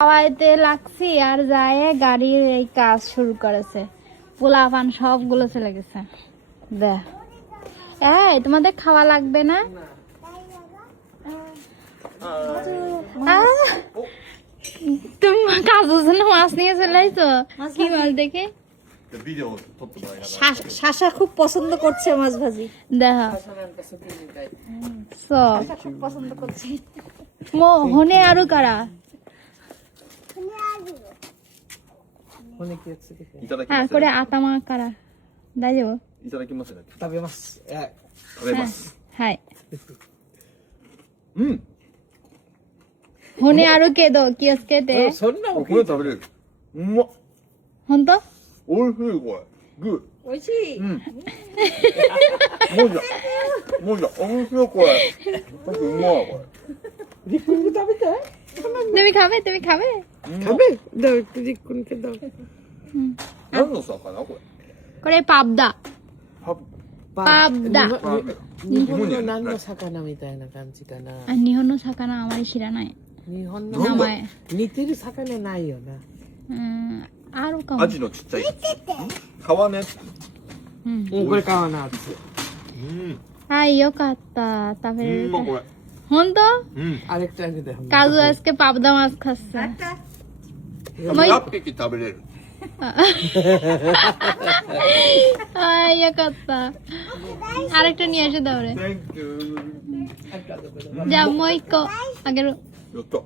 হাওয়াইতে লাগছি আর যায় গাড়ির এই কাজ শুরু করেছে, পোলাপান সবগুলো চলে গেছে। দেখ এই তোমাদের খাওয়া লাগবে না? তুমি কাজের জন্য মাছ নিয়ে চলে আইছো? কি মাছ দেখে? শাসা খুব পছন্দ করছে মাছ ভাজি। দেখো খুব পছন্দ করছে। হনে আরো কারা হ্যাঁ করে আতামা কারা দাই যাবো いただきますね。食べます。食べます。 হাই うん。 হনে আরো কে দো কি আজকে তে そんなこれ食べれる。うまっ。 হন তো おいしいこれ。グー。美味しい。うん。もうじゃ。もうじゃ。おいしいこれ。なんかうまいこれ。リックン食べたい？ তুমি খাবে তুমি খাবে 食べ？だよリックンけど。何の魚これ。 করে পাবদা ハブ。パブだ日本の何の魚みたいな感じかな。 আর নিহন সাকানা আমারই শিরা নাই 日本の名前似てる魚ないよな。あるかもアジのちっちゃい。川のやつ。うん、これ買わなっつ。うん。はいよかった食べれるからうまこれ。本当うん。アレクちゃんだよ。 কাজু আজকে পাবদা মাছ খাচ্ছে 100匹食べれる。 よかったআরেকটা নিয়ে এসে দাও রে Thank you. যা মই কো আগের やった。